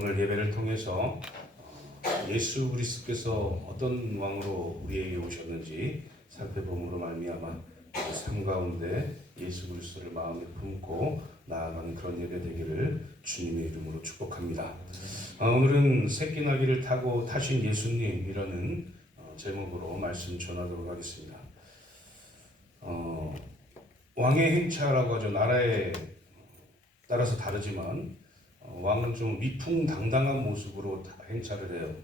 오늘 예배를 통해서 예수 그리스도께서 어떤 왕으로 우리에게 오셨는지 살펴봄으로 말미암아 삶 가운데 예수 그리스도를 마음에 품고 나아가는 그런 예배 되기를 주님의 이름으로 축복합니다. 오늘은 새끼 나귀를 타고 타신 예수님이라는 제목으로 말씀 전하도록 하겠습니다. 왕의 행차라고 하죠. 나라에 따라서 다르지만 왕은 좀 위풍당당한 모습으로 행차를 해요.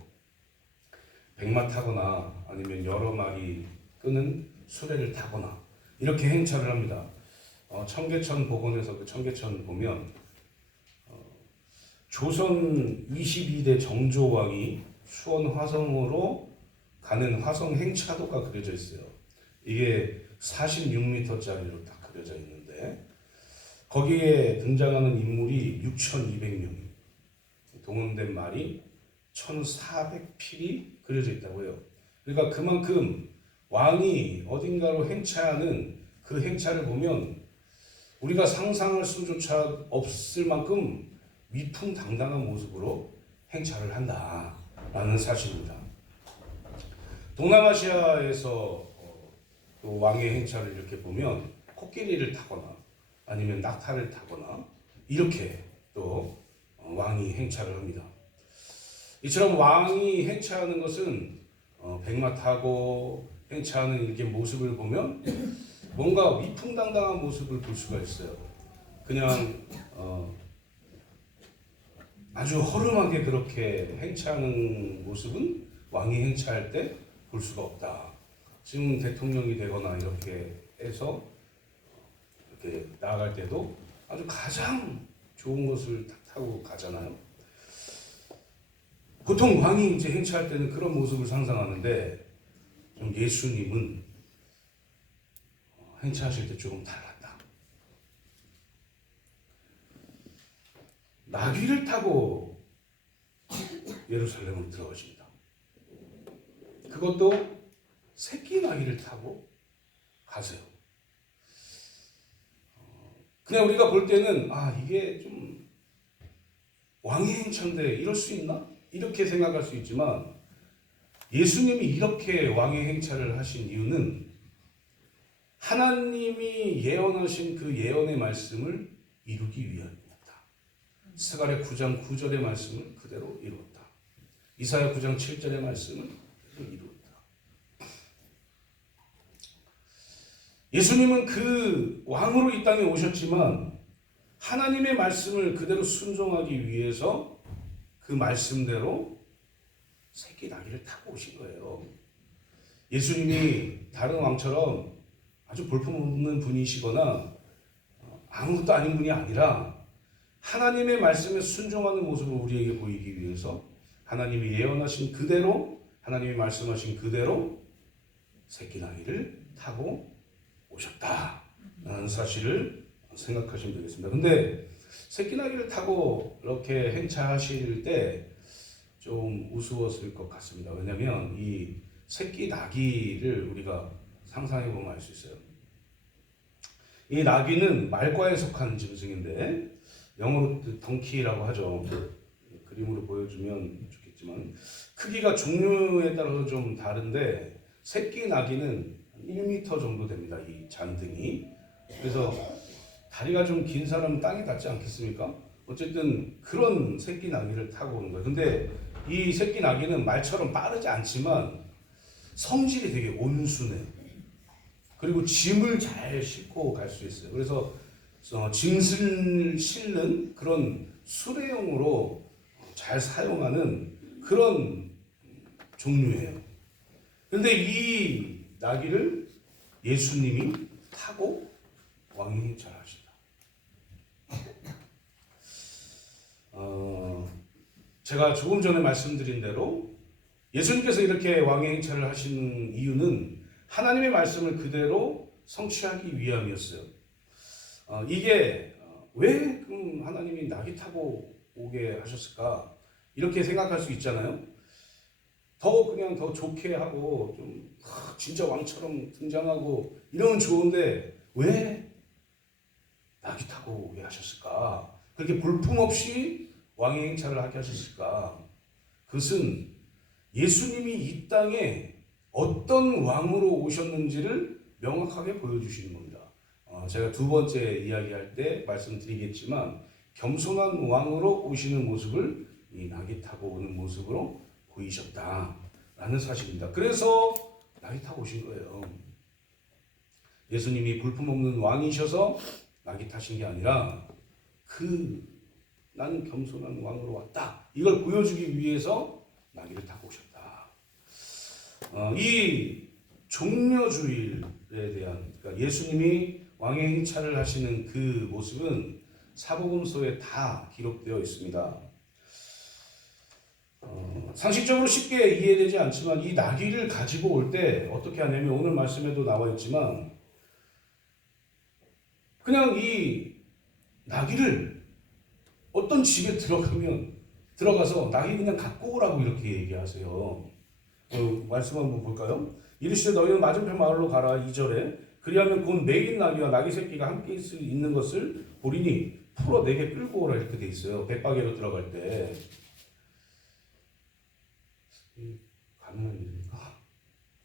백마 타거나 아니면 여러 마리 끄는 수레를 타거나 이렇게 행차를 합니다. 청계천 복원에서 그 청계천 보면 조선 22대 정조왕이 수원 화성으로 가는 화성 행차도가 그려져 있어요. 이게 46m짜리로 딱 그려져 있는데 거기에 등장하는 인물이 6,200명, 동원된 말이 1,400필이 그려져 있다고 해요. 그러니까 그만큼 왕이 어딘가로 행차하는 그 행차를 보면 우리가 상상할 수조차 없을 만큼 위풍당당한 모습으로 행차를 한다라는 사실입니다. 동남아시아에서 또 왕의 행차를 이렇게 보면 코끼리를 타거나 아니면 낙타를 타거나 이렇게 또 왕이 행차를 합니다. 이처럼 왕이 행차하는 것은 백마 타고 행차하는 이렇게 모습을 보면 뭔가 위풍당당한 모습을 볼 수가 있어요. 그냥 아주 허름하게 그렇게 행차하는 모습은 왕이 행차할 때 볼 수가 없다. 지금 대통령이 되거나 이렇게 해서 이렇게 나아갈 때도 아주 가장 좋은 것을 타고 가잖아요. 보통 왕이 이제 행차할 때는 그런 모습을 상상하는데 좀 예수님은 행차하실 때 조금 달랐다. 나귀를 타고 예루살렘으로 들어가십니다. 그것도 새끼 나귀를 타고 가세요. 그냥 우리가 볼 때는 이게 좀 왕의 행차인데 이럴 수 있나? 이렇게 생각할 수 있지만 예수님이 이렇게 왕의 행차를 하신 이유는 하나님이 예언하신 그 예언의 말씀을 이루기 위함입니다. 스가랴 9장 9절의 말씀을 그대로 이루었다. 이사야 9장 7절의 말씀을 이루었다. 예수님은 그 왕으로 이 땅에 오셨지만 하나님의 말씀을 그대로 순종하기 위해서 그 말씀대로 새끼 나귀를 타고 오신 거예요. 예수님이 다른 왕처럼 아주 볼품없는 분이시거나 아무것도 아닌 분이 아니라 하나님의 말씀에 순종하는 모습을 우리에게 보이기 위해서 하나님이 예언하신 그대로 하나님이 말씀하신 그대로 새끼 나귀를 타고 오셨다라는 사실을 생각하시면 되겠습니다. 근데 새끼 나귀를 타고 이렇게 행차하실 때 좀 우스웠을 것 같습니다. 왜냐하면 이 새끼 나귀를 우리가 상상해 보면 알 수 있어요. 이 나귀는 말과에 속한 짐승인데 영어로 덩키라고 하죠. 그림으로 보여주면 좋겠지만 크기가 종류에 따라서 좀 다른데 새끼 나귀는 1m 정도 됩니다. 이 잔등이. 그래서 다리가 좀 긴 사람은 땅에 닿지 않겠습니까? 어쨌든 그런 새끼 나귀를 타고 오는 거예요. 근데 이 새끼 나귀는 말처럼 빠르지 않지만 성질이 되게 온순해요. 그리고 짐을 잘 싣고 갈 수 있어요. 그래서 짐을 싣는 그런 수레용으로 잘 사용하는 그런 종류예요. 그런데 이 나귀를 예수님이 타고 왕의 행차를 하신다. 제가 조금 전에 말씀드린 대로 예수님께서 이렇게 왕의 행차를 하시는 이유는 하나님의 말씀을 그대로 성취하기 위함이었어요. 이게 왜 그럼 하나님이 나귀 타고 오게 하셨을까? 이렇게 생각할 수 있잖아요. 그냥 더 좋게 하고 좀 진짜 왕처럼 등장하고 이러면 좋은데 왜 나귀 타고 오게 하셨을까? 그렇게 볼품없이 왕의 행차를 하게 하셨을까? 그것은 예수님이 이 땅에 어떤 왕으로 오셨는지를 명확하게 보여주시는 겁니다. 제가 두 번째 이야기할 때 말씀드리겠지만 겸손한 왕으로 오시는 모습을 이 낙이 타고 오는 모습으로 보이셨다라는 사실입니다. 그래서 낙이 타고 오신 거예요. 예수님이 볼품없는 왕이셔서 낙이 타신 게 아니라 나는 겸손한 왕으로 왔다. 이걸 보여주기 위해서 나귀를 타고 오셨다. 이 종려주일에 대한, 그러니까 예수님이 왕의 행차를 하시는 그 모습은 사복음서에 다 기록되어 있습니다. 상식적으로 쉽게 이해되지 않지만 이 나귀를 가지고 올 때 어떻게 하냐면 오늘 말씀에도 나와 있지만 그냥 이 나귀를 어떤 집에 들어가서 나귀 그냥 갖고 오라고 이렇게 얘기하세요. 말씀 한번 볼까요? 이르시되 너희는 맞은편 마을로 가라. 2절에 그리하면 곧 매인 나귀와 나귀 새끼가 함께 있는 것을 보리니 풀어 내게 끌고 오라 이렇게 돼 있어요. 백박에로 들어갈 때. 가능한 일입니까?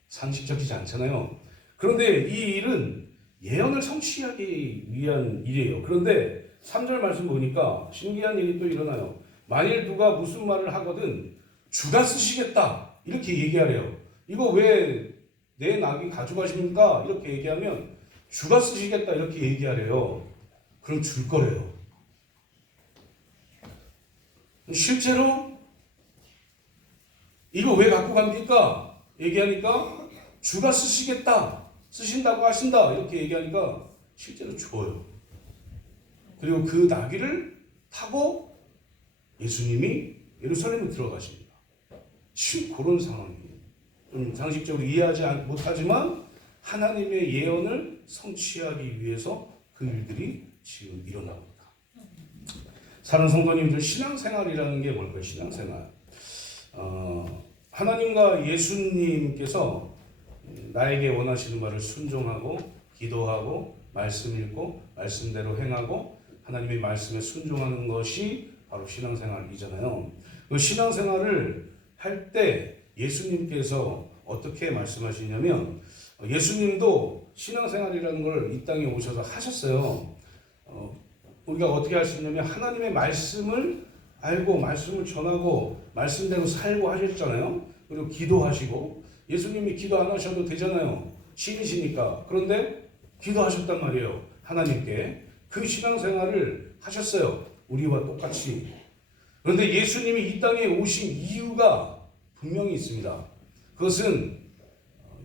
상식적이지 않잖아요. 그런데 이 일은 예언을 성취하기 위한 일이에요. 그런데 3절 말씀 보니까 신기한 일이 또 일어나요. 만일 누가 무슨 말을 하거든 주가 쓰시겠다 이렇게 얘기하래요. 이거 왜 내 낙이 가져가십니까? 이렇게 얘기하면 주가 쓰시겠다 이렇게 얘기하래요. 그럼 줄 거래요. 실제로 이거 왜 갖고 갑니까? 얘기하니까 주가 쓰신다고 하신다 이렇게 얘기하니까 실제로 줘요. 그리고 그 나귀를 타고 예수님이 예루살렘에 들어가십니다. 지금 그런 상황이에요. 좀 상식적으로 이해하지 못하지만 하나님의 예언을 성취하기 위해서 그 일들이 지금 일어납니다. 사랑하는 성도님들, 신앙생활이라는 게 뭘까요? 신앙생활. 하나님과 예수님께서 나에게 원하시는 말을 순종하고 기도하고 말씀 읽고 말씀대로 행하고 하나님의 말씀에 순종하는 것이 바로 신앙생활이잖아요. 그 신앙생활을 할 때 예수님께서 어떻게 말씀하시냐면 예수님도 신앙생활이라는 걸 이 땅에 오셔서 하셨어요. 우리가 어떻게 할 수 있냐면 하나님의 말씀을 알고 말씀을 전하고 말씀대로 살고 하셨잖아요. 그리고 기도하시고 예수님이 기도 안 하셔도 되잖아요. 신이시니까. 그런데 기도하셨단 말이에요. 하나님께. 그 신앙생활을 하셨어요. 우리와 똑같이. 그런데 예수님이 이 땅에 오신 이유가 분명히 있습니다. 그것은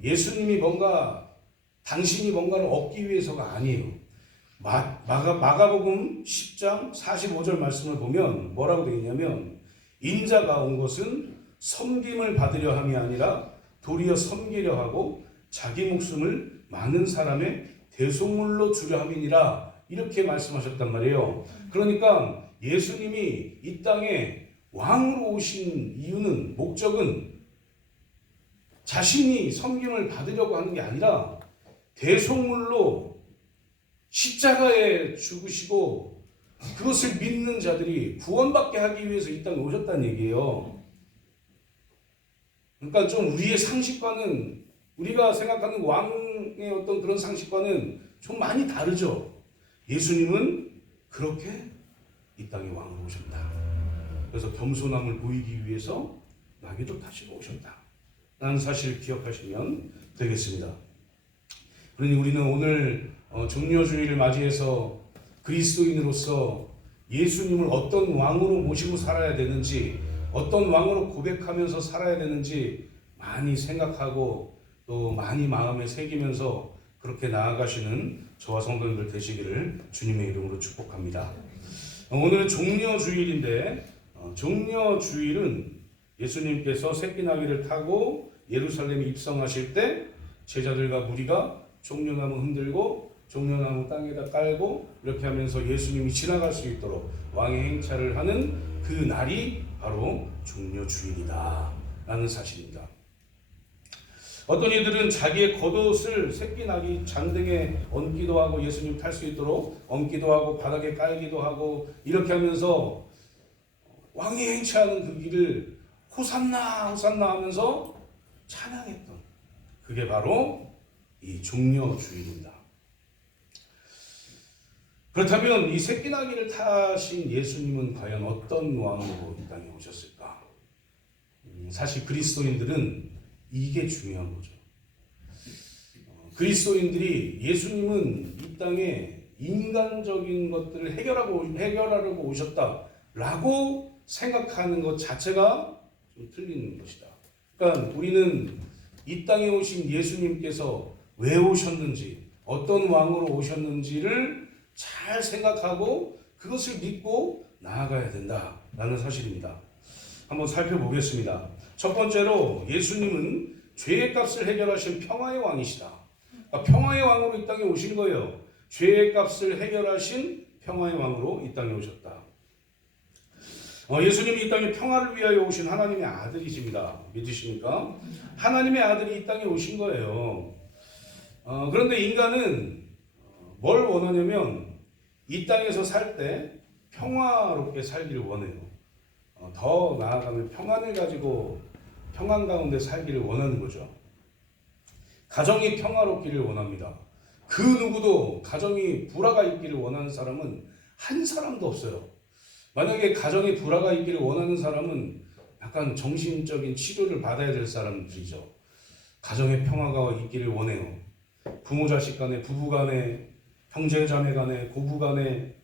예수님이 당신이 뭔가를 얻기 위해서가 아니에요. 마가복음 10장 45절 말씀을 보면 뭐라고 되어 있냐면 인자가 온 것은 섬김을 받으려 함이 아니라 도리어 섬기려 하고 자기 목숨을 많은 사람의 대속물로 주려 함이니라 이렇게 말씀하셨단 말이에요. 그러니까 예수님이 이 땅에 왕으로 오신 이유는 목적은 자신이 섬김을 받으려고 하는 게 아니라 대속물로 십자가에 죽으시고 그것을 믿는 자들이 구원받게 하기 위해서 이 땅에 오셨다는 얘기예요. 그러니까 좀 우리의 상식과는 우리가 생각하는 왕의 어떤 그런 상식과는 좀 많이 다르죠. 예수님은 그렇게 이 땅에 왕으로 오셨다. 그래서 겸손함을 보이기 위해서 나귀도 타시고 오셨다. 라는 사실을 기억하시면 되겠습니다. 그러니 우리는 오늘 종려주의를 맞이해서 그리스도인으로서 예수님을 어떤 왕으로 모시고 살아야 되는지 어떤 왕으로 고백하면서 살아야 되는지 많이 생각하고 또 많이 마음에 새기면서 그렇게 나아가시는 저와 성도님들 되시기를 주님의 이름으로 축복합니다. 오늘은 종려주일인데 종려주일은 예수님께서 새끼 나귀를 타고 예루살렘에 입성하실 때 제자들과 무리가 종려나무 흔들고 종려나무 땅에다 깔고 이렇게 하면서 예수님이 지나갈 수 있도록 왕의 행차를 하는 그 날이 바로 종려주일이다 라는 사실입니다. 어떤 이들은 자기의 겉옷을 새끼 나귀 장등에 얹기도 하고 예수님 탈 수 있도록 얹기도 하고 바닥에 깔기도 하고 이렇게 하면서 왕이 행차하는 그 길을 호산나 호산나 하면서 찬양했던, 그게 바로 이 종려주일입니다. 그렇다면 이 새끼나귀를 타신 예수님은 과연 어떤 왕으로 이 땅에 오셨을까? 사실 그리스도인들은 이게 중요한 거죠. 그리스도인들이 예수님은 이 땅에 인간적인 것들을 해결하려고 오셨다라고 생각하는 것 자체가 좀 틀린 것이다. 그러니까 우리는 이 땅에 오신 예수님께서 왜 오셨는지, 어떤 왕으로 오셨는지를 잘 생각하고 그것을 믿고 나아가야 된다라는 사실입니다. 한번 살펴보겠습니다. 첫 번째로 예수님은 죄의 값을 해결하신 평화의 왕이시다. 그러니까 평화의 왕으로 이 땅에 오신 거예요. 죄의 값을 해결하신 평화의 왕으로 이 땅에 오셨다. 예수님이 이 땅에 평화를 위하여 오신 하나님의 아들이십니다. 믿으십니까? 하나님의 아들이 이 땅에 오신 거예요. 그런데 인간은 뭘 원하냐면 이 땅에서 살 때 평화롭게 살기를 원해요. 더 나아가면 평안을 가지고 평안 가운데 살기를 원하는 거죠. 가정이 평화롭기를 원합니다. 그 누구도 가정이 불화가 있기를 원하는 사람은 한 사람도 없어요. 만약에 가정에 불화가 있기를 원하는 사람은 약간 정신적인 치료를 받아야 될 사람들이죠. 가정에 평화가 있기를 원해요. 부모 자식 간에, 부부 간에, 형제 자매 간에, 고부 간에,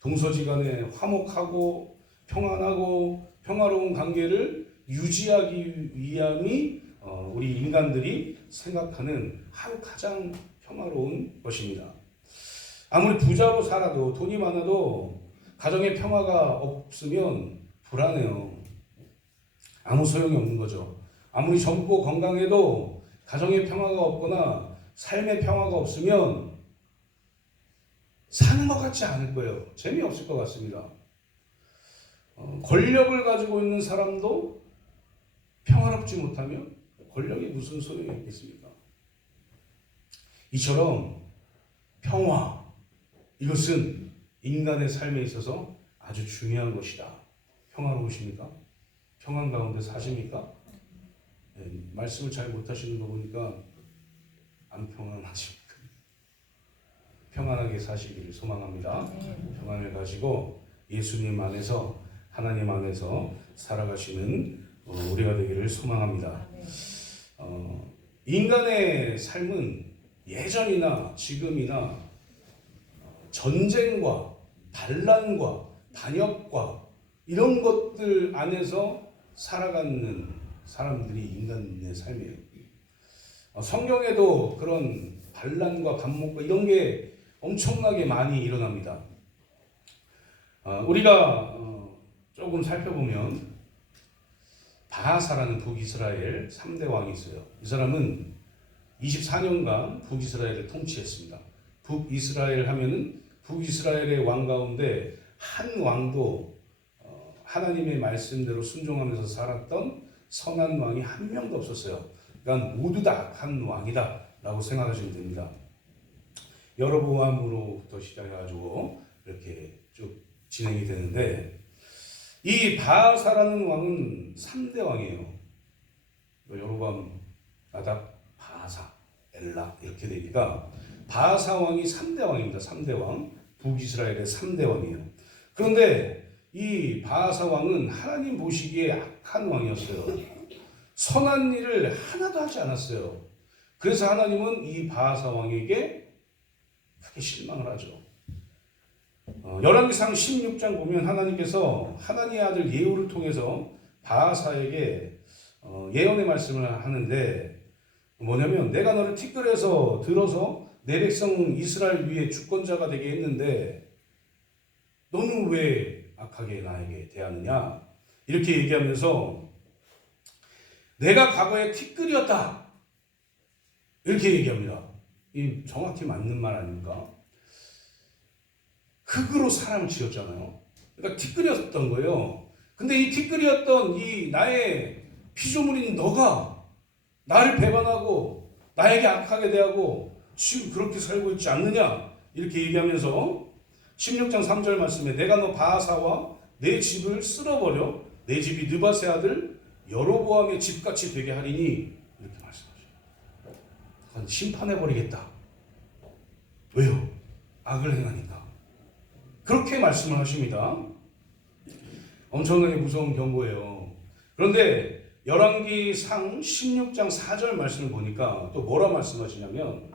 동서지 간에 화목하고 평안하고 평화로운 관계를 유지하기 위함이 우리 인간들이 생각하는 가장 평화로운 것입니다. 아무리 부자로 살아도, 돈이 많아도 가정에 평화가 없으면 불안해요. 아무 소용이 없는 거죠. 아무리 젊고 건강해도 가정에 평화가 없거나 삶의 평화가 없으면 사는 것 같지 않을 거예요. 재미없을 것 같습니다. 권력을 가지고 있는 사람도 평화롭지 못하면 권력이 무슨 소용이 있겠습니까? 이처럼 평화, 이것은 인간의 삶에 있어서 아주 중요한 것이다. 평화로우십니까? 평안 가운데 사십니까? 네, 말씀을 잘 못하시는 거 보니까 안 평안하십니까? 평안하게 사시기를 소망합니다. 평안을 가지고 예수님 안에서, 하나님 안에서 살아가시는 우리가 되기를 소망합니다. 인간의 삶은 예전이나 지금이나 전쟁과 반란과 반역과 이런 것들 안에서 살아가는 사람들이 인간의 삶이에요. 성경에도 그런 반란과 반목과 이런 게 엄청나게 많이 일어납니다. 우리가 조금 살펴보면 바하사라는 북이스라엘 3대 왕이 있어요. 이 사람은 24년간 북이스라엘을 통치했습니다. 북이스라엘 하면은 북이스라엘의 왕 가운데 한 왕도 하나님의 말씀대로 순종하면서 살았던 선한 왕이 한 명도 없었어요. 그러니까 모두 다 한 왕이다 라고 생각하시면 됩니다. 여로보암으로부터 시작해가지고 이렇게 쭉 진행이 되는데, 이 바하사라는 왕은 3대 왕이에요. 여로보암, 나답, 바하사, 엘라 이렇게 되니까 바하사 왕이 3대 왕입니다. 3대 왕, 북이스라엘의 3대 왕이에요. 그런데 이 바하사 왕은 하나님 보시기에 악한 왕이었어요. 선한 일을 하나도 하지 않았어요. 그래서 하나님은 이 바하사 왕에게 크게 실망을 하죠. 열왕기상 16장 보면 하나님께서 하나님의 아들 예후를 통해서 바하사에게 예언의 말씀을 하는데, 뭐냐면 내가 너를 티끌에서 들어서 내 백성 이스라엘 위에 주권자가 되게 했는데 너는 왜 악하게 나에게 대하느냐, 이렇게 얘기하면서 내가 과거에 티끌이었다 이렇게 얘기합니다. 이 정확히 맞는 말 아닙니까? 흙으로 사람을 지었잖아요. 그러니까 티끌이었던 거예요. 근데 이 티끌이었던 이 나의 피조물인 너가 나를 배반하고 나에게 악하게 대하고 지금 그렇게 살고 있지 않느냐, 이렇게 얘기하면서 16장 3절 말씀에 내가 너 바하사와 내 집을 쓸어버려 내 집이 느밧의 아들 여로보암의 집같이 되게 하리니 이렇게 말씀하셔요. 그건 심판해버리겠다. 왜요? 악을 행하니까. 그렇게 말씀을 하십니다. 엄청나게 무서운 경고예요. 그런데 열왕기상 16장 4절 말씀을 보니까 또 뭐라 말씀하시냐면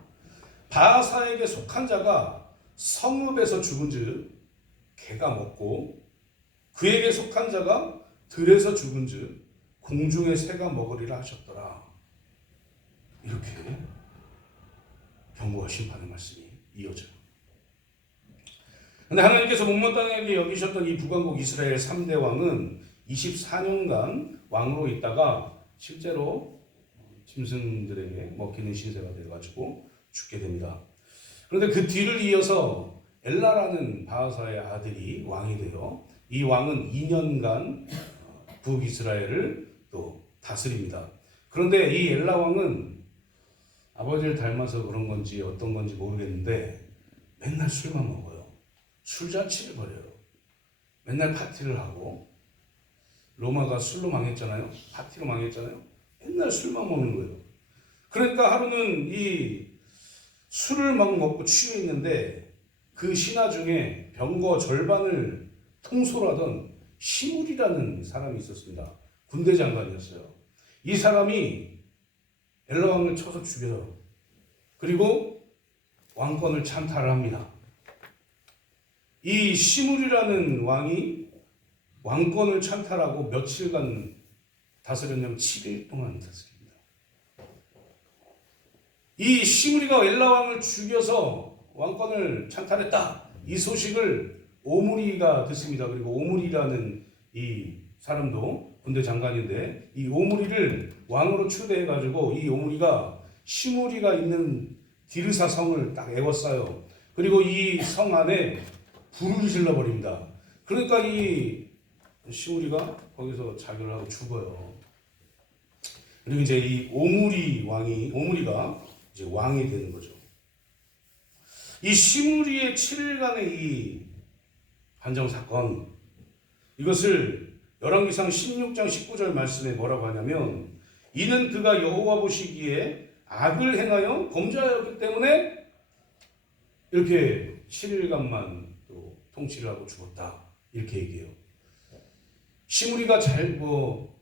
바하사에게 속한 자가 성읍에서 죽은즉 개가 먹고 그에게 속한 자가 들에서 죽은즉 공중의 새가 먹으리라 하셨더라. 이렇게 경고와 심판의 말씀이 이어져요. 그런데 하나님께서 못마땅하게 여기셨던 이 북왕국 이스라엘 3대 왕은 24년간 왕으로 있다가 실제로 짐승들에게 먹히는 신세가 되어가지고 죽게 됩니다. 그런데 그 뒤를 이어서 엘라라는 바하사의 아들이 왕이 되어 이 왕은 2년간 북이스라엘을 또 다스립니다. 그런데 이 엘라 왕은 아버지를 닮아서 그런 건지 어떤 건지 모르겠는데 맨날 술만 먹어요. 술잔치를 벌여요. 맨날 파티를 하고 로마가 술로 망했잖아요. 파티로 망했잖아요. 맨날 술만 먹는 거예요. 그러니까 하루는 이 술을 막 먹고 취해 있는데 그 신하 중에 병거 절반을 통솔하던 시물이라는 사람이 있었습니다. 군대 장관이었어요. 이 사람이 엘라 왕을 쳐서 죽여요. 그리고 왕권을 찬탈을 합니다. 이 시물이라는 왕이 왕권을 찬탈하고 며칠간 다스렸냐면 7일 동안 다스립니다. 이 시므리가 엘라 왕을 죽여서 왕권을 찬탈했다. 이 소식을 오므리가 듣습니다. 그리고 오므리라는 이 사람도 군대 장관인데 이 오므리를 왕으로 추대해가지고 이 오므리가 시므리가 있는 디르사 성을 딱 에워싸요. 그리고 이 성 안에 불을 질러버립니다. 그러니까 이 시므리가 거기서 자결을 하고 죽어요. 그리고 이제 이 오므리가 이제 왕이 되는 거죠. 이 시므리의 7일간의 이 반정 사건, 이것을 열왕기상 16장 19절 말씀에 뭐라고 하냐면 이는 그가 여호와 보시기에 악을 행하여 범죄하였기 때문에 이렇게 7일간만 또 통치를 하고 죽었다. 이렇게 얘기해요. 시므리가 잘 못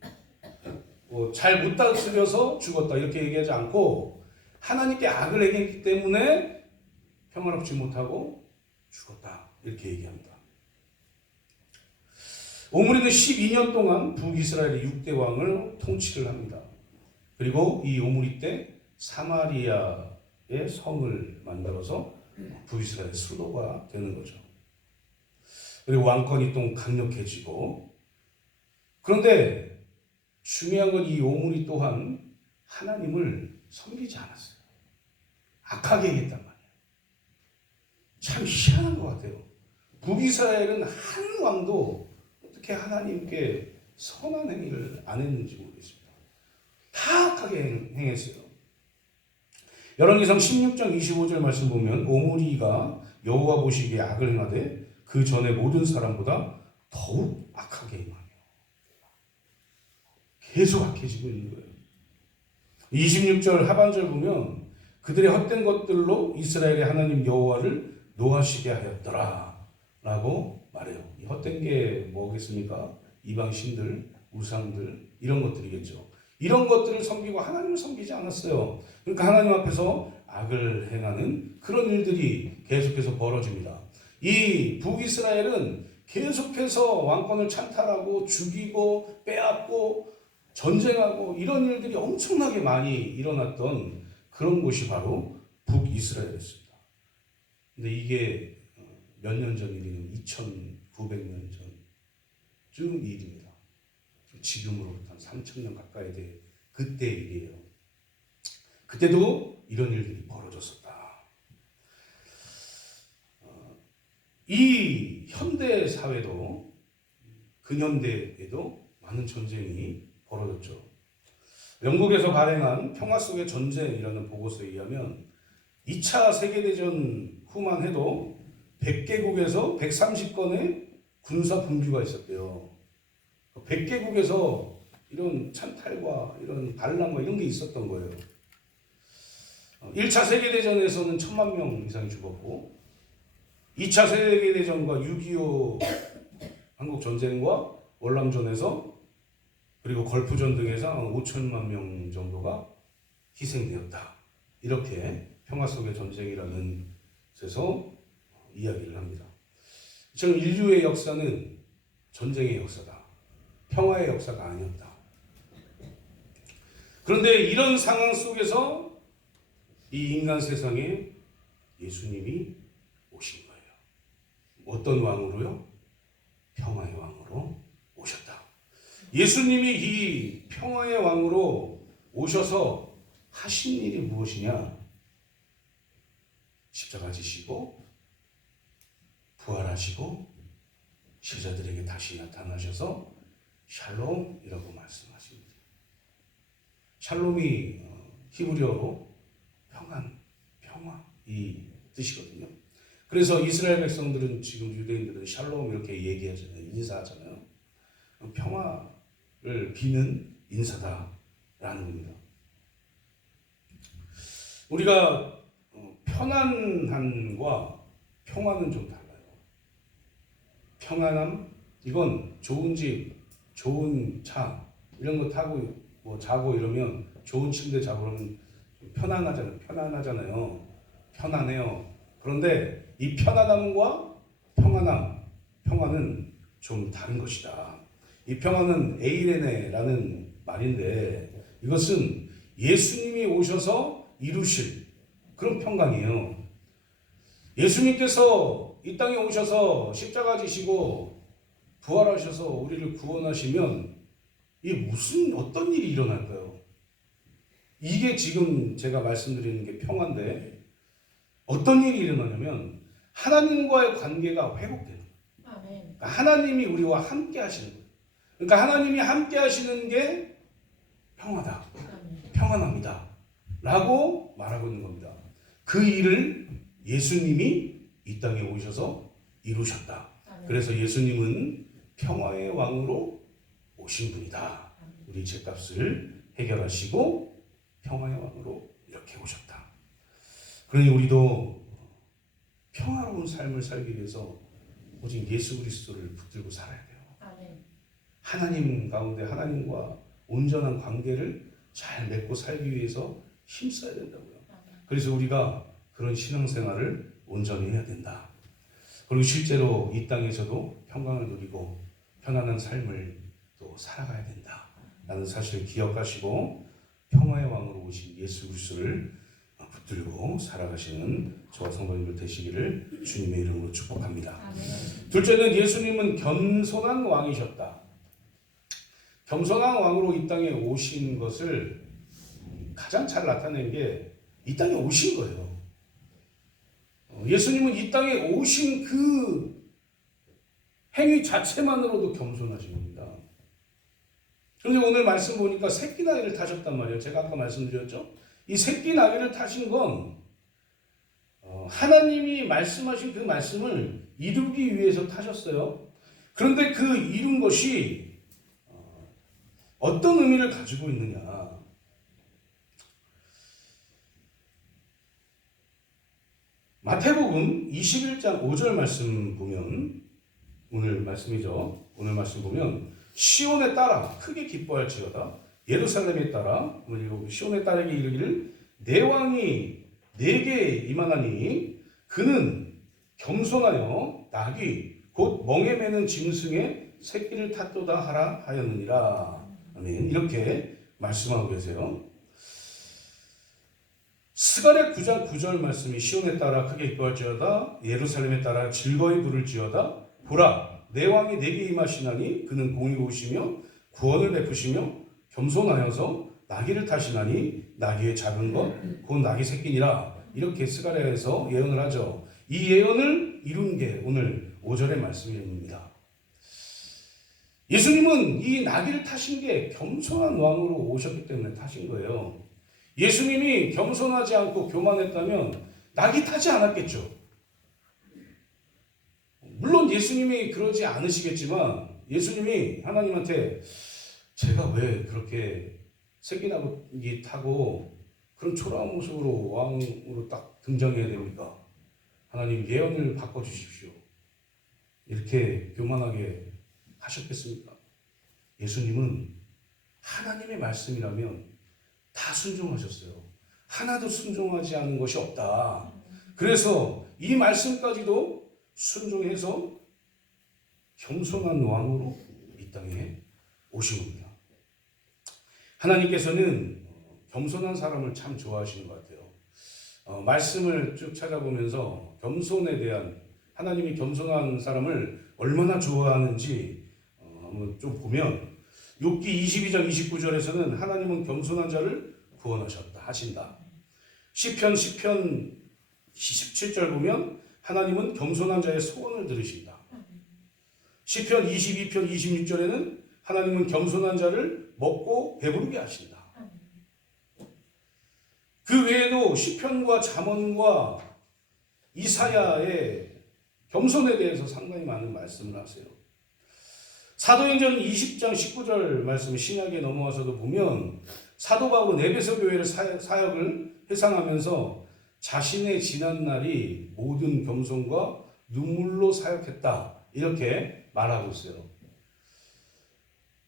다스려서 죽었다. 이렇게 얘기하지 않고 하나님께 악을 행했기 때문에 평화롭지 못하고 죽었다. 이렇게 얘기합니다. 오므리는 12년 동안 북이스라엘의 6대 왕을 통치를 합니다. 그리고 이 오므리 때 사마리아의 성을 만들어서 북이스라엘의 수도가 되는 거죠. 그리고 왕권이 또 강력해지고, 그런데 중요한 건 이 오므리 또한 하나님을 섬기지 않았어요. 악하게 했단 말이에요. 참 희한한 것 같아요. 북이스라엘은 한 왕도 어떻게 하나님께 선한 행위를 안 했는지 모르겠습니다. 다 악하게 행했어요. 열왕기상 16장 25절 말씀 보면 오므리가 여호와 보시기에 악을 행하되 그 전에 모든 사람보다 더욱 악하게 행하며 계속 악해지고 있는 거예요. 26절 하반절 보면 그들의 헛된 것들로 이스라엘의 하나님 여호와를 노하시게 하였더라 라고 말해요. 이 헛된 게 뭐겠습니까? 이방 신들, 우상들 이런 것들이겠죠. 이런 것들을 섬기고 하나님을 섬기지 않았어요. 그러니까 하나님 앞에서 악을 행하는 그런 일들이 계속해서 벌어집니다. 이 북이스라엘은 계속해서 왕권을 찬탈하고 죽이고 빼앗고 전쟁하고 이런 일들이 엄청나게 많이 일어났던 그런 곳이 바로 북이스라엘이었습니다. 근데 이게 몇 년 전 일이면 2900년 전쯤 일입니다. 지금으로부터 한 3000년 가까이 돼 그때 일이에요. 그때도 이런 일들이 벌어졌었다. 이 현대 사회도 근현대에도 많은 전쟁이 벌어졌죠. 영국에서 발행한 평화 속의 전쟁이라는 보고서에 의하면 2차 세계대전 후만 해도 100개국에서 130건의 군사 분규가 있었대요. 100개국에서 이런 찬탈과 이런 반란과 이런 게 있었던 거예요. 1차 세계대전에서는 1000만 명 이상이 죽었고 2차 세계대전과 6.25 한국전쟁과 월남전에서 그리고 걸프전 등에서 5천만 명 정도가 희생되었다. 이렇게 평화 속의 전쟁이라는 데서 이야기를 합니다. 지금 인류의 역사는 전쟁의 역사다. 평화의 역사가 아니었다. 그런데 이런 상황 속에서 이 인간 세상에 예수님이 오신 거예요. 어떤 왕으로요? 평화의 왕으로 오셨다. 예수님이 이 평화의 왕으로 오셔서 하신 일이 무엇이냐? 십자가 지시고 부활하시고 제자들에게 다시 나타나셔서 샬롬이라고 말씀하십니다. 샬롬이 히브리어로 평안, 평화 이 뜻이거든요. 그래서 이스라엘 백성들은 지금 유대인들은 샬롬 이렇게 얘기하잖아요. 인사하잖아요. 평화를 비는 인사다라는 겁니다. 우리가 편안함과 평화는 좀 달라요. 평안함 이건 좋은 집, 좋은 차 이런 거 타고 뭐 자고 이러면 좋은 침대 자고 그러면 편안하잖아요. 편안해요. 그런데 이 편안함과 평화는 좀 다른 것이다. 이 평화는 에이레네라는 말인데 이것은 예수님이 오셔서 이루실 그런 평강이에요. 예수님께서 이 땅에 오셔서 십자가 지시고 부활하셔서 우리를 구원하시면 이게 무슨 어떤 일이 일어날까요? 이게 지금 제가 말씀드리는 게 평화인데 어떤 일이 일어나냐면 하나님과의 관계가 회복되는 거예요. 그러니까 하나님이 우리와 함께 하시는 거예요. 그러니까 하나님이 함께 하시는 게 평화다. 평안합니다. 라고 말하고 있는 겁니다. 그 일을 예수님이 이 땅에 오셔서 이루셨다. 그래서 예수님은 평화의 왕으로 오신 분이다. 우리 죄값을 해결하시고 평화의 왕으로 이렇게 오셨다. 그러니 우리도 평화로운 삶을 살기 위해서 오직 예수 그리스도를 붙들고 살아야 돼요. 하나님 가운데 하나님과 온전한 관계를 잘 맺고 살기 위해서 힘써야 된다고요. 그래서 우리가 그런 신앙생활을 온전히 해야 된다. 그리고 실제로 이 땅에서도 평강을 누리고 편안한 삶을 또 살아가야 된다. 라는 사실을 기억하시고 평화의 왕으로 오신 예수 그리스도를 붙들고 살아가시는 저와 성도님들 되시기를 주님의 이름으로 축복합니다. 둘째는 예수님은 겸손한 왕이셨다. 겸손한 왕으로 이 땅에 오신 것을 가장 잘 나타낸 게 이 땅에 오신 거예요. 예수님은 이 땅에 오신 그 행위 자체만으로도 겸손하신 겁니다. 그런데 오늘 말씀 보니까 새끼 나귀를 타셨단 말이에요. 제가 아까 말씀드렸죠. 이 새끼 나귀를 타신 건 하나님이 말씀하신 그 말씀을 이루기 위해서 타셨어요. 그런데 그 이룬 것이 어떤 의미를 가지고 있느냐. 마태복음 21장 5절 말씀 보면 오늘 말씀이죠. 오늘 말씀 보면 시온에 따라 크게 기뻐할지어다. 예루살렘에 따라 시온에 따르게 이르기를 내 왕이 내게 임하나니 그는 겸손하여 나귀 곧 멍에 매는 짐승의 새끼를 탔도다 하라 하였느니라. 아멘. 이렇게 말씀하고 계세요. 스가랴 9장 9절 말씀이 시온에 따라 크게 기뻐할지어다 예루살렘에 따라 즐거이 부를지어다 보라 내 왕이 내게 임하시나니 그는 공의로우시며 구원을 베푸시며 겸손하여서 나귀를 타시나니 나귀의 작은 것 곧 나귀 새끼니라. 이렇게 스가랴에서 예언을 하죠. 이 예언을 이룬 게 오늘 5절의 말씀입니다. 예수님은 이 나귀를 타신 게 겸손한 왕으로 오셨기 때문에 타신 거예요. 예수님이 겸손하지 않고 교만했다면 나귀 타지 않았겠죠. 물론 예수님이 그러지 않으시겠지만 예수님이 하나님한테 제가 왜 그렇게 새끼나귀 타고 그런 초라한 모습으로 왕으로 딱 등장해야 됩니까? 하나님 예언을 바꿔주십시오. 이렇게 교만하게 하셨겠습니까? 예수님은 하나님의 말씀이라면 다 순종하셨어요. 하나도 순종하지 않은 것이 없다. 그래서 이 말씀까지도 순종해서 겸손한 왕으로 이 땅에 오신 겁니다. 하나님께서는 겸손한 사람을 참 좋아하시는 것 같아요. 말씀을 쭉 찾아보면서 겸손에 대한 하나님이 겸손한 사람을 얼마나 좋아하는지 한번 좀 보면 욥기 22장 29절에서는 하나님은 겸손한 자를 구원하셨다 하신다. 시편 17절 보면 하나님은 겸손한 자의 소원을 들으신다. 시편 22편 26절에는 하나님은 겸손한 자를 먹고 배부르게 하신다. 그 외에도 시편과 잠언과 이사야의 겸손에 대해서 상당히 많은 말씀을 하세요. 사도행전 20장 19절 말씀 신약에 넘어와서도 보면 사도 바울은 에베소 교회를 사역을 회상하면서 자신의 지난 날이 모든 겸손과 눈물로 사역했다 이렇게 말하고 있어요.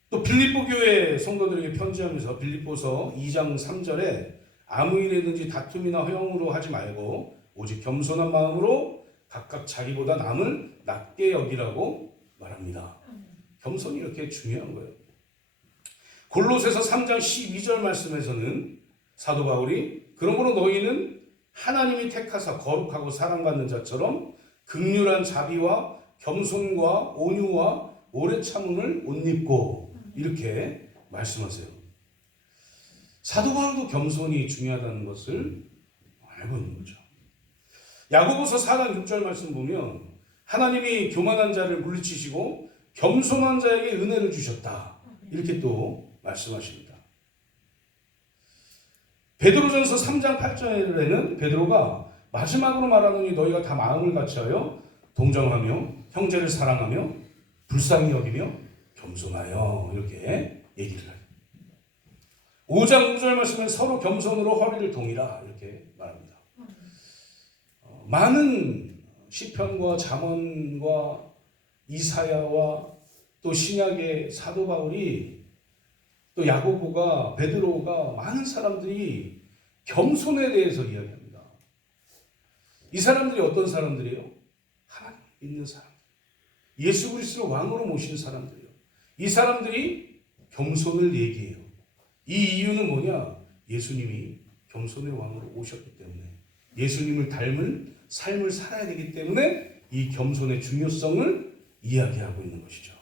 또 빌립보 교회 성도들에게 편지하면서 빌립보서 2장 3절에 아무 일에든지 다툼이나 허영으로 하지 말고 오직 겸손한 마음으로 각각 자기보다 남을 낮게 여기라고 말합니다. 겸손이 이렇게 중요한 거예요. 골로새서 3장 12절 말씀에서는 사도 바울이 그러므로 너희는 하나님이 택하사 거룩하고 사랑받는 자처럼 긍휼한 자비와 겸손과 온유와 오래 참음을 옷 입고 이렇게 말씀하세요. 사도 바울도 겸손이 중요하다는 것을 알고 있는 거죠. 야고보서 4장 6절 말씀 보면 하나님이 교만한 자를 물리치시고 겸손한 자에게 은혜를 주셨다. 이렇게 또 말씀하십니다. 베드로전서 3장 8절에는 베드로가 마지막으로 말하노니 너희가 다 마음을 같이하여 동정하며 형제를 사랑하며 불쌍히 여기며 겸손하여 이렇게 얘기를 해요. 5장 9절 말씀은 서로 겸손으로 허리를 동이라 이렇게 말합니다. 많은 시편과 잠언과 이사야와 또 신약의 사도 바울이 또 야고보가 베드로가 많은 사람들이 겸손에 대해서 이야기합니다. 이 사람들이 어떤 사람들이에요? 하나님 믿는 사람들. 예수 그리스도를 왕으로 모신 사람들이에요. 이 사람들이 겸손을 얘기해요. 이 이유는 뭐냐? 예수님이 겸손의 왕으로 오셨기 때문에 예수님을 닮은 삶을 살아야 되기 때문에 이 겸손의 중요성을 이야기하고 있는 것이죠.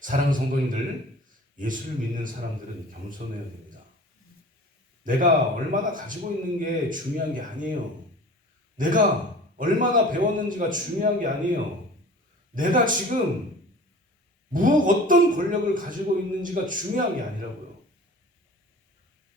사랑하는 성도님들, 예수를 믿는 사람들은 겸손해야 됩니다. 내가 얼마나 가지고 있는 게 중요한 게 아니에요. 내가 얼마나 배웠는지가 중요한 게 아니에요. 내가 지금 어떤 권력을 가지고 있는지가 중요한 게 아니라고요.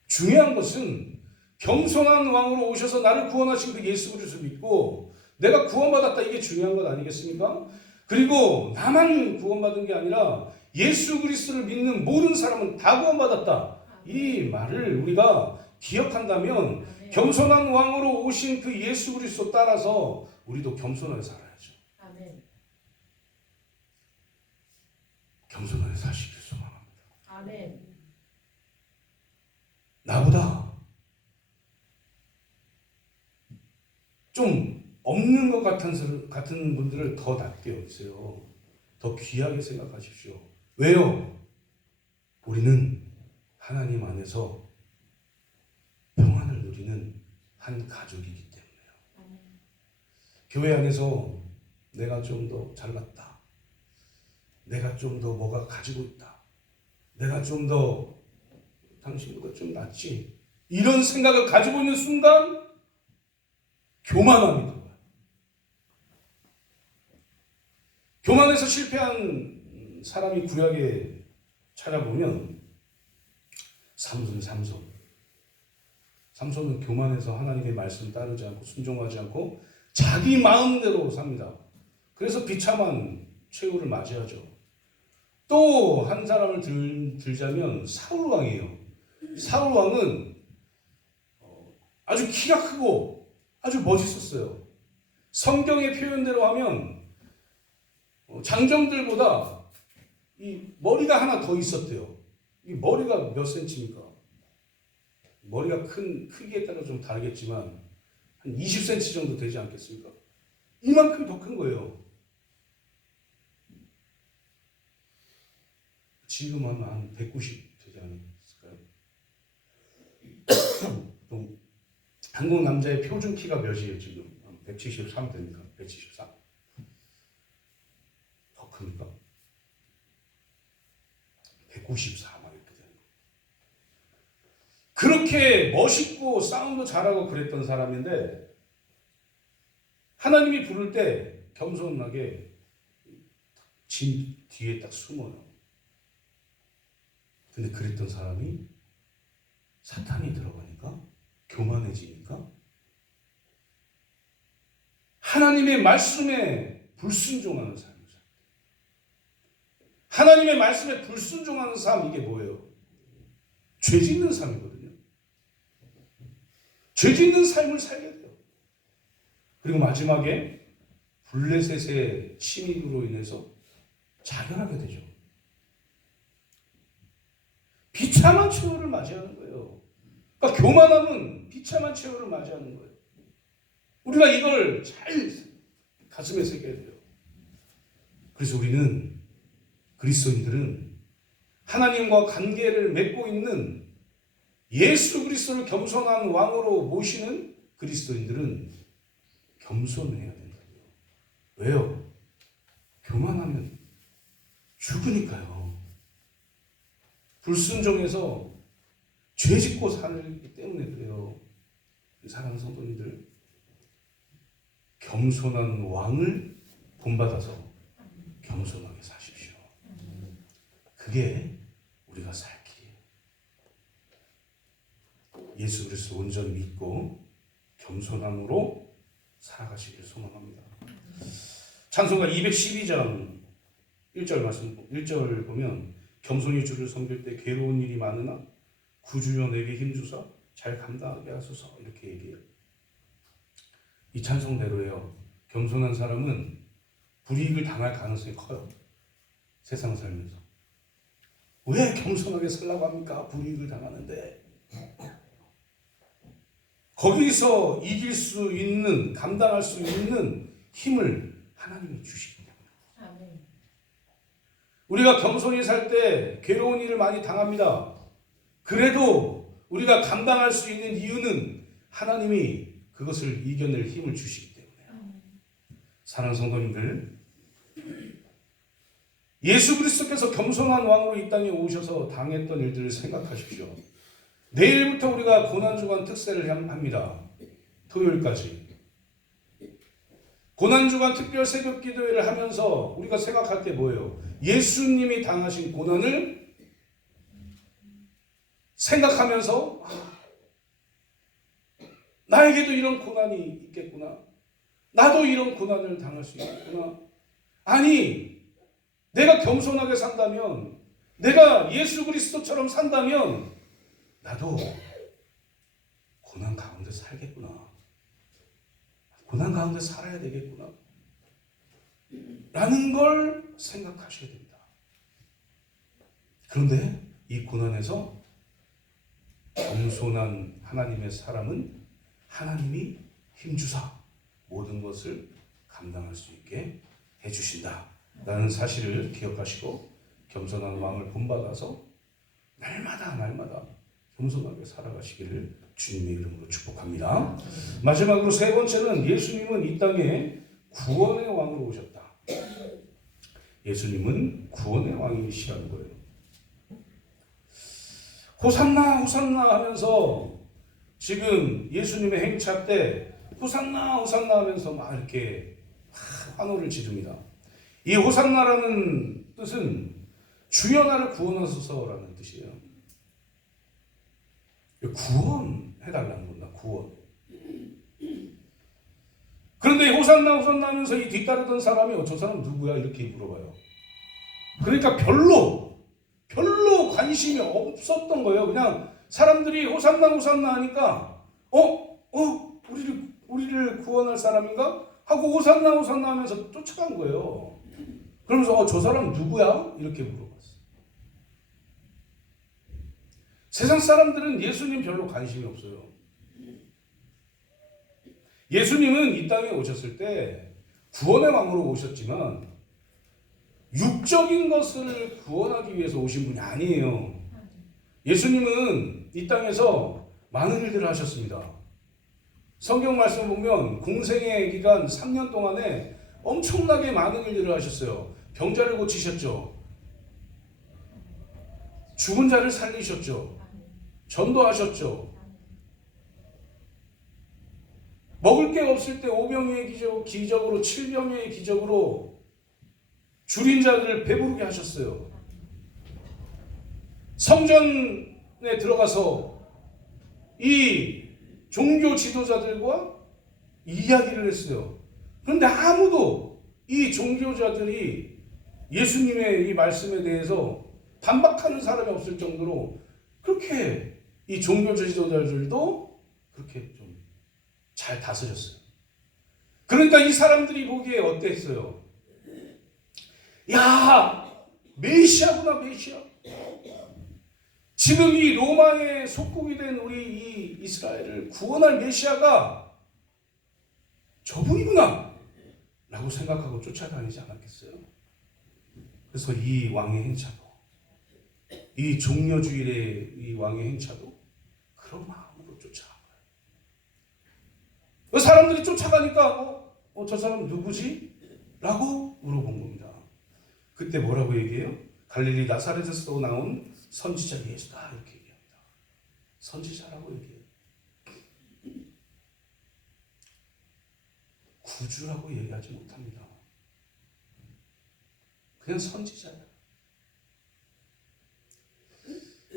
중요한 것은 겸손한 왕으로 오셔서 나를 구원하신 그 예수 그리스도를 믿고 내가 구원받았다, 이게 중요한 것 아니겠습니까? 그리고 나만 구원받은 게 아니라 예수 그리스도를 믿는 모든 사람은 다 구원받았다. 이 말을 우리가 기억한다면 겸손한 왕으로 오신 그 예수 그리스도 따라서 우리도 겸손하게 살아야죠. 아멘. 겸손하게 사시길 소망합니다. 아멘. 나보다 좀 없는 것 같은 분들을 더 낮게 여기세요. 더 귀하게 생각하십시오. 왜요? 우리는 하나님 안에서 평안을 누리는 한 가족이기 때문에요. 아멘. 교회 교회 안에서 내가 좀 더 잘났다. 내가 좀 더 뭐가 가지고 있다. 내가 좀 더 당신보다 좀 낫지. 이런 생각을 가지고 있는 순간 교만함이 들어요. 교만해서 실패한 사람이 구약에 찾아보면 삼손은 교만해서 하나님의 말씀 따르지 않고 순종하지 않고 자기 마음대로 삽니다. 그래서 비참한 최후를 맞이하죠. 또 한 사람을 들자면 사울 왕이에요. 사울 왕은 아주 키가 크고 아주 멋있었어요. 성경의 표현대로 하면 장정들보다 이 머리가 하나 더 있었대요. 이 머리가 몇 센치입니까? 머리가 큰 크기에 따라 좀 다르겠지만 한 20cm 정도 되지 않겠습니까? 이만큼 더 큰 거예요. 지금 한 190 되지 않을까요? 보통 한국 남자의 표준 키가 몇이에요 지금? 173 됩니까? 173? 더 큽니까? 194만 이렇게 되는 거예요. 그렇게 멋있고 싸움도 잘하고 그랬던 사람인데 하나님이 부를 때 겸손하게 진 뒤에 딱 숨어요. 근데 그랬던 사람이 사탄이 들어가니까 교만해지니까 하나님의 말씀에 불순종하는 삶을 살아요. 하나님의 말씀에 불순종하는 삶, 이게 뭐예요? 죄 짓는 삶이거든요. 죄 짓는 삶을 살게 돼요. 그리고 마지막에 블레셋의 침입으로 인해서 자결하게 되죠. 비참한 최후를 맞이하는 거예요. 그러니까 교만함은 비참한 최후를 맞이하는 거예요. 우리가 이걸 잘 가슴에 새겨야 돼요. 그래서 우리는 그리스도인들은 하나님과 관계를 맺고 있는 예수 그리스도를 겸손한 왕으로 모시는 그리스도인들은 겸손해야 된다고요. 왜요? 교만하면 죽으니까요. 불순종해서 죄 짓고 살기 때문에 그래요. 사랑하는 성도님들, 겸손한 왕을 본받아서 겸손하게 사십시오. 그게 우리가 살 길이에요. 예수 그리스도 온전히 믿고 겸손함으로 살아가시기를 소망합니다. 찬송가 212장 1절 말씀 1절 보면 겸손히 주를 섬길 때 괴로운 일이 많으나 구주여 내게 힘주사 잘 감당하게 하소서, 이렇게 얘기해요. 이 찬송대로예요. 겸손한 사람은 불이익을 당할 가능성이 커요. 세상 살면서. 왜 겸손하게 살라고 합니까? 불이익을 당하는데. 거기서 이길 수 있는, 감당할 수 있는 힘을 하나님이 주시기 때문에. 아멘. 우리가 겸손히 살 때 괴로운 일을 많이 당합니다. 그래도 우리가 감당할 수 있는 이유는 하나님이 그것을 이겨낼 힘을 주시기 때문에요. 사랑하는 성도님들, 예수 그리스도께서 겸손한 왕으로 이 땅에 오셔서 당했던 일들을 생각하십시오. 내일부터 우리가 고난주간 특세를 합니다. 토요일까지. 고난주간 특별 새벽 기도회를 하면서 우리가 생각할 게 뭐예요? 예수님이 당하신 고난을 생각하면서 나에게도 이런 고난이 있겠구나. 나도 이런 고난을 당할 수 있겠구나. 아니, 내가 겸손하게 산다면, 내가 예수 그리스도처럼 산다면 나도 고난 가운데 살겠구나. 고난 가운데 살아야 되겠구나. 라는 걸 생각하셔야 됩니다. 그런데 이 고난에서 겸손한 하나님의 사람은 하나님이 힘주사 모든 것을 감당할 수 있게 해주신다 라는 사실을 기억하시고 겸손한 왕을 본받아서 날마다 겸손하게 살아가시기를 주님의 이름으로 축복합니다. 마지막으로 세 번째는 예수님은 이 땅에 구원의 왕으로 오셨다. 예수님은 구원의 왕이시라는 거예요. 호산나 호산나 하면서 지금 예수님의 행차 때 호산나 호산나 하면서 막 이렇게 환호를 지릅니다. 이 호산나라는 뜻은 주여 나를 구원하소서라는 뜻이에요. 구원해달라는 겁니다. 구원. 그런데 호산나 호산나 하면서 이 뒤따르던 사람이 저 사람 누구야? 이렇게 물어봐요. 그러니까 별로 관심이 없었던 거예요. 그냥 사람들이 호산나 호산나 하니까 우리를 구원할 사람인가? 하고 호산나 호산나 하면서 쫓아간 거예요. 그러면서 저 사람 누구야? 이렇게 물어봤어요. 세상 사람들은 예수님 별로 관심이 없어요. 예수님은 이 땅에 오셨을 때 구원의 왕으로 오셨지만 육적인 것을 구원하기 위해서 오신 분이 아니에요. 예수님은 이 땅에서 많은 일들을 하셨습니다. 성경 말씀 보면 공생의 기간 3년 동안에 엄청나게 많은 일들을 하셨어요. 병자를 고치셨죠. 죽은 자를 살리셨죠. 전도하셨죠. 먹을 게 없을 때 5병의 기적으로 7병의 기적으로 줄인 자들을 배부르게 하셨어요. 성전에 들어가서 이 종교 지도자들과 이야기를 했어요. 그런데 아무도 이 종교자들이 예수님의 이 말씀에 대해서 반박하는 사람이 없을 정도로 그렇게 이 종교 지도자들도 그렇게 좀 잘 다스렸어요. 그러니까 이 사람들이 보기에 어땠어요? 야, 메시아구나, 메시아. 지금 이 로마의 속국이 된 우리 이 이스라엘을 구원할 메시아가 저분이구나 라고 생각하고 쫓아다니지 않았겠어요? 그래서 이 왕의 행차도, 이 종려주일의 이 왕의 행차도 그런 마음으로 쫓아간 거예요. 사람들이 쫓아가니까 저 사람 누구지? 라고 물어본 겁니다. 그때 뭐라고 얘기해요? 갈릴리 나사렛에서 나온 선지자 예수다 이렇게 얘기합니다. 선지자라고 얘기해요. 구주라고 얘기하지 못합니다. 그냥 선지자예요.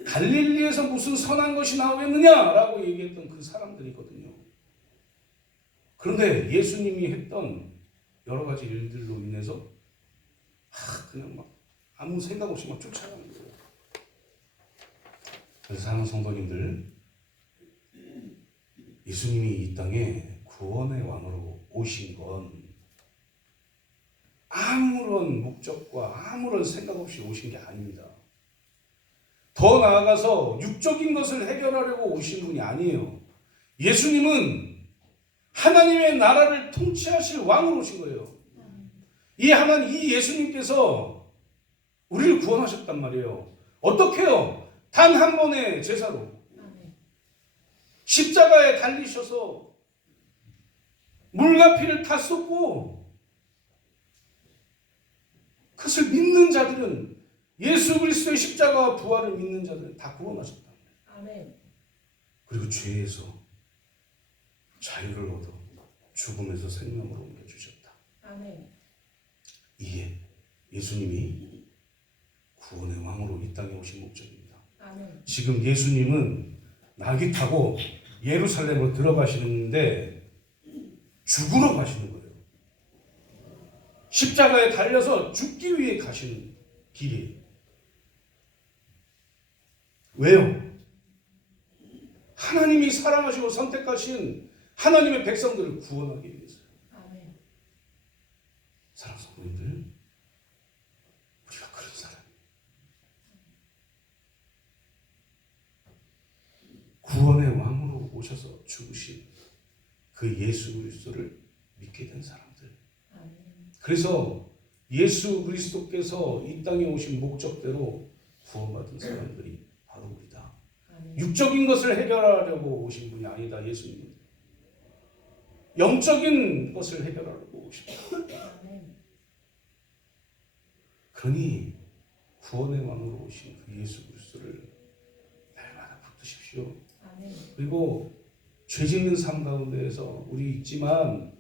갈릴리에서 무슨 선한 것이 나오겠느냐라고 얘기했던 그 사람들이거든요. 그런데 예수님이 했던 여러 가지 일들로 인해서 그냥 막 아무 생각 없이 막 쫓아가는 거예요. 그래서 사랑하는 성도님들, 예수님이 이 땅에 구원의 왕으로 오신 건 아무런 목적과 아무런 생각 없이 오신 게 아닙니다. 더 나아가서 육적인 것을 해결하려고 오신 분이 아니에요. 예수님은 하나님의 나라를 통치하실 왕으로 오신 거예요. 이 예수님께서 우리를 구원하셨단 말이에요. 어떻게요? 단 한 번의 제사로 십자가에 달리셔서 물과 피를 다 쏟고 그것을 믿는 자들은, 예수 그리스도의 십자가와 부활을 믿는 자들은 다 구원하셨다. 아멘. 그리고 죄에서 자유를 얻어 죽음에서 생명으로 옮겨주셨다. 아멘. 이게 예수님이 구원의 왕으로 이 땅에 오신 목적입니다. 아멘. 지금 예수님은 나귀 타고 예루살렘으로 들어가시는데 죽으러 가시는 거예요. 십자가에 달려서 죽기 위해 가시는 길이에요. 왜요? 하나님이 사랑하시고 선택하신 하나님의 백성들을 구원하기 위해서요. 아멘. 사랑하는 성도님들, 우리가 그런 사람이에요. 구원의 왕으로 오셔서 죽으신 그 예수 그리스도를 믿게 된 사람들. 아멘. 그래서 예수 그리스도께서 이 땅에 오신 목적대로 구원받은 사람들이 바로 우리다. 아멘. 육적인 것을 해결하려고 오신 분이 아니다. 예수님은 영적인 것을 해결하려고 오십니다. 아멘. 그러니 구원의 왕으로 오신 그 예수 그리스도를 날마다 붙드십시오. 아멘. 그리고 죄 짓는 삶 가운데에서 우리 있지만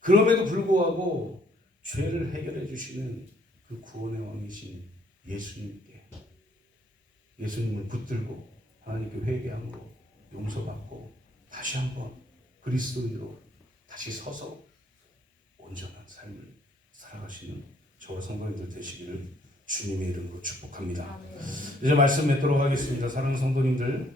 그럼에도 불구하고 죄를 해결해 주시는 그 구원의 왕이신 예수님을 붙들고 하나님께 회개함으로 용서받고 다시 한번 그리스도인으로 다시 서서 온전한 삶을 살아가시는 저와 성도님들 되시기를 주님의 이름으로 축복합니다. 아멘. 이제 말씀 맺도록 하겠습니다. 사랑하는 성도님들,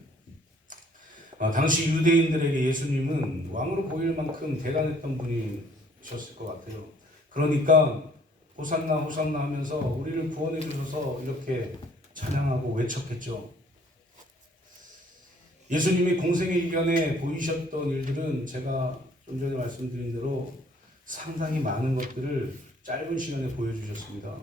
당시 유대인들에게 예수님은 왕으로 보일 만큼 대단했던 분이셨을 것 같아요. 그러니까 호산나 호산나 하면서 우리를 구원해 주셔서 이렇게 찬양하고 외쳤겠죠. 예수님이 공생의 일견에 보이셨던 일들은 제가 좀 전에 말씀드린 대로 상당히 많은 것들을 짧은 시간에 보여주셨습니다.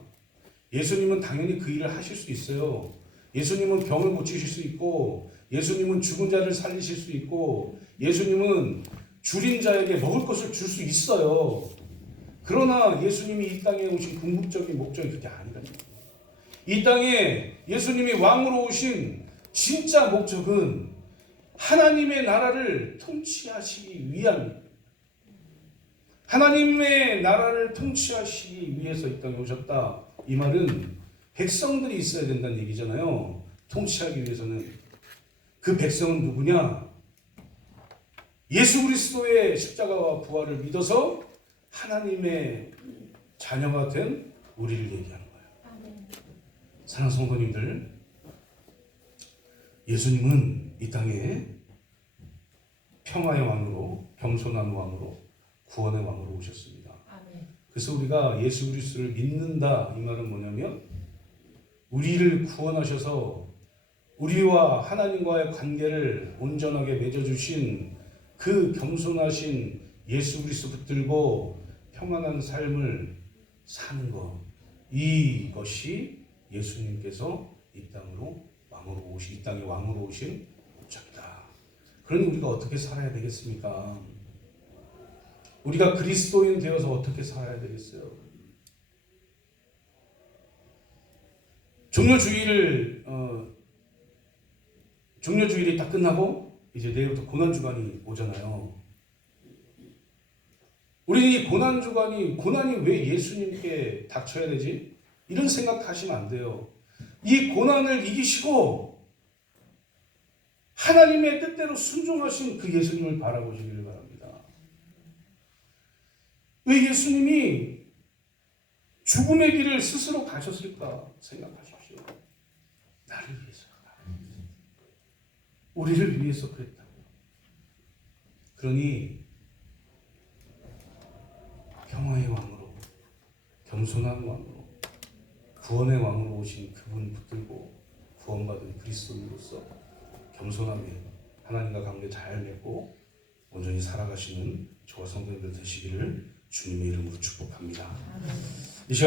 예수님은 당연히 그 일을 하실 수 있어요. 예수님은 병을 고치실 수 있고, 예수님은 죽은 자를 살리실 수 있고, 예수님은 줄인 자에게 먹을 것을 줄 수 있어요. 그러나 예수님이 이 땅에 오신 궁극적인 목적이 그게 아니거든요. 이 땅에 예수님이 왕으로 오신 진짜 목적은 하나님의 나라를 통치하시기 위함입니다. 하나님의 나라를 통치하시기 위해서 이 땅에 오셨다. 이 말은 백성들이 있어야 된다는 얘기잖아요. 통치하기 위해서는. 그 백성은 누구냐? 예수 그리스도의 십자가와 부활을 믿어서 하나님의 자녀가 된 우리를 얘기하는 거예요. 아멘. 사랑하는 성도님들, 예수님은 이 땅에 평화의 왕으로, 겸손한 왕으로, 구원의 왕으로 오셨습니다. 아멘. 그래서 우리가 예수 그리스도를 믿는다, 이 말은 뭐냐면 우리를 구원하셔서 우리와 하나님과의 관계를 온전하게 맺어주신 그 겸손하신 예수 그리스도 붙들고 평안한 삶을 사는 것, 이것이 예수님께서 이 땅에 왕으로 오신 목적이다. 그러니 우리가 어떻게 살아야 되겠습니까? 우리가 그리스도인 되어서 어떻게 살아야 되겠어요? 종료주일이 딱 끝나고 이제 내일부터 고난주간이 오잖아요. 우리는 이 고난이 왜 예수님께 닥쳐야 되지? 이런 생각하시면 안 돼요. 이 고난을 이기시고 하나님의 뜻대로 순종하신 그 예수님을 바라보시기를 바랍니다. 왜 예수님이 죽음의 길을 스스로 가셨을까 생각하십시오. 나를 위해서, 우리를 위해서 그랬다고. 그러니 평화의 왕으로, 겸손한 왕으로, 구원의 왕으로 오신 그분 붙들고 구원받은 그리스도인으로서 겸손하게 하나님과 관계 잘 맺고 온전히 살아가시는 저와 성도님들 되시기를 주님의 이름으로 축복합니다. 이 시간